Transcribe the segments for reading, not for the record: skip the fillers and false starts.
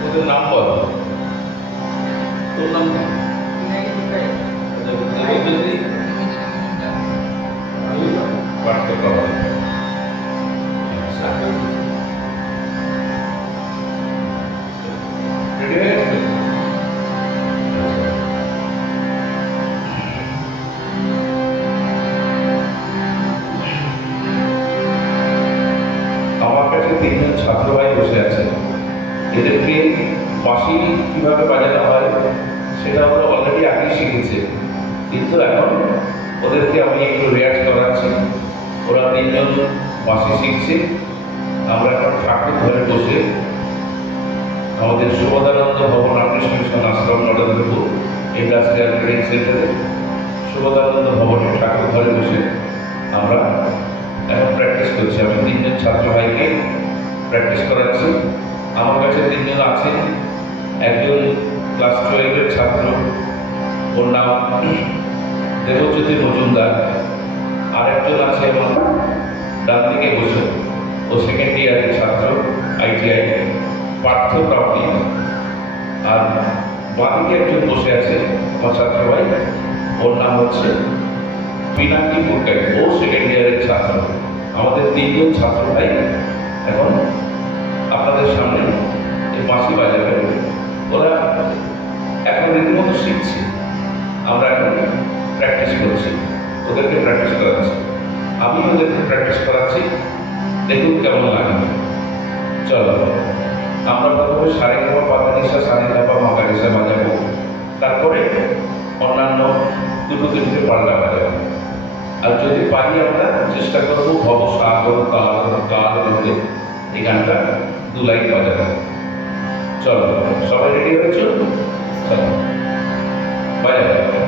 তোদের নাম বল, তোর নাম কি? পার্থ পাওয়ার। রেডি হয়ে গেছে? আমার কাছে তিনজন ছাত্র ভাই বসে আছে। এদেরকে বাঁশি কিভাবে বাজানো হয় সেটা ওরা অলরেডি আগেই শিখেছে, কিন্তু এখন ওদেরকে আমি একটু রেয়াজ করাচ্ছি। ওরা তিনজন বাঁশি শিখছে। আমরা এখন ঠাকুর ধরে বসে আমাদের সুবোধানন্দ ভবন রামকৃষ্ণ মিশন আশ্রম নরেন্দ্রপুর ইন্ডাস্ট্রিয়াল ট্রেনিং সেন্টারে সুবোধানন্দ ভবনে ঠাকুর ঘরে বসে আমরা এখন প্র্যাকটিস করছি। আমি তিনজন ছাত্র ভাইকে প্র্যাকটিস করাচ্ছি। আমার কাছে তিনজন আছেন। একজন ক্লাস 12-এর ছাত্র, ওর নাম দেবজ্যোতি মজুমদার। আরেকজন আছে আমার ডান দিকে বসে, ও সেকেন্ড ইয়ারের ছাত্র ITI, পার্থ প্রাপ্তি। আর বাদিকে একজন বসে আছে আমার ছাত্র ভাই, ওর নাম হচ্ছে পিনাকি পুরকাই, ও সেকেন্ড ইয়ারের ছাত্র। আমাদের তিনজন ছাত্র ভাই এখন আপনাদের সামনে এই বাঁশি বাজাবে। ওরা এখন রীতিমতো শিখছে, আমরা এখন প্র্যাকটিস করছি, ওদেরকে প্র্যাকটিস করাচ্ছি। আমি ওদেরকে প্র্যাকটিস করাচ্ছি, দেখুন কেমন লাগে। চলো, আমরা প্রথমে সারেগামা পাধানিসা সারেগামা মাগারিসা বাজাবো, তারপরে অন্যান্য দুটো তিনটে পাল্টা বাজাবো। আর যদি পারি আমরা চেষ্টা করবো ভব সাগর কাল কাল বলতে এই গানটা 2 লাইন বাজাবো। চলো, সবাই রেডি হয়েছো? চলো বাজাবো।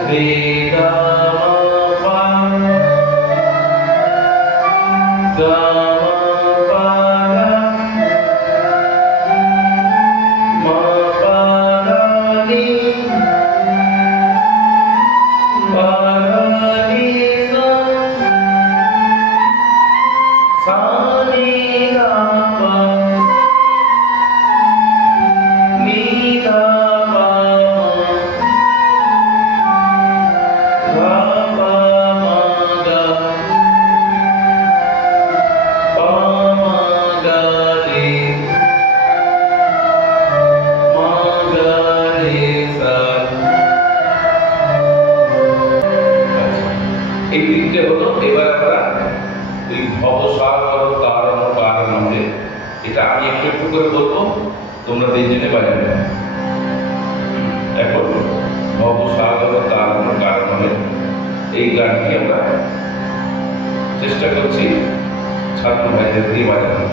Nida তোমরা তিনজনে বাজাবে। এখন ভবসাগর তার কোনো কারণ হবে, এই গানটি আমরা চেষ্টা করছি ছাত্র ভাইদের দিয়ে বাজানো।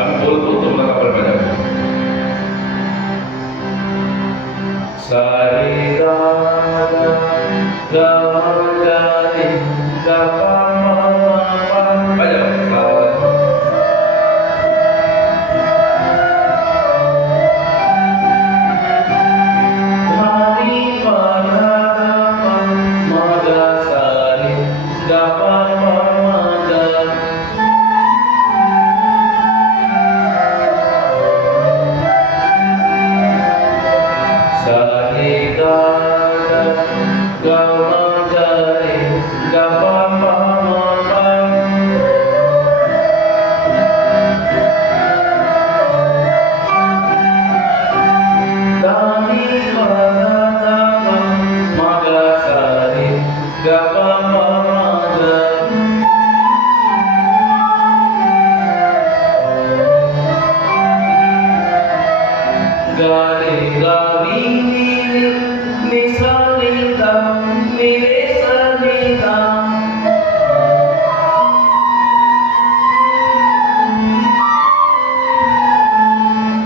আমি বলবো, তোমরা তারপরে বাজাবে। সারে গা গা গা রে গা পা মা পা, বাজাও। ধানি পা ধা পা মা গা সা রে গা পা মা মা গা। সারে গা গা মা গা রে গা পা মা মা পা। ধানি পা ধা পা মা গা সা রে গা পা মা মা গা। গা রে গা রি নি রে নি সা নি ধা নি রে সা নি ধা।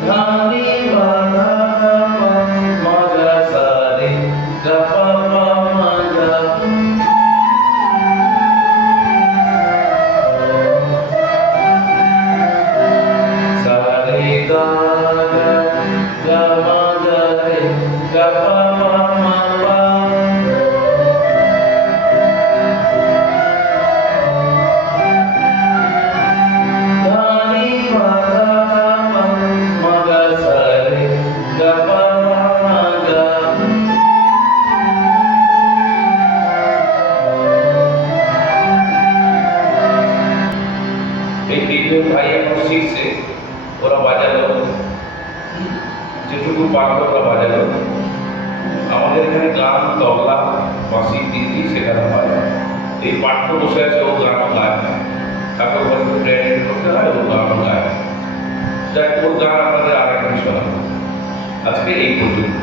ধানি পা ধা পা মা গা সা রে গা পা মা মা গা। সা রে গা গা গা মা গা রে গা পা মা মা পা। ধানি পা ধা পা মা গা সা রে গা পা মা মা গা। এই তিনজন ভাই এখন শিখছে, ওরা বাজালো যেটুকু পারলো ওরা বাজালো। আমাদের এখানে গান, তবলা, বাঁশি, তিনটি শেখানো হয়। এই পাঠ্য বসে আছে, ও গানও গায়, তাকে হয়তো ট্রেনিং করতে হয়, ও গানও গায়। যাই ওর গান আপনাদের আর একটা শোনাবো। আজকে এই পর্যন্ত।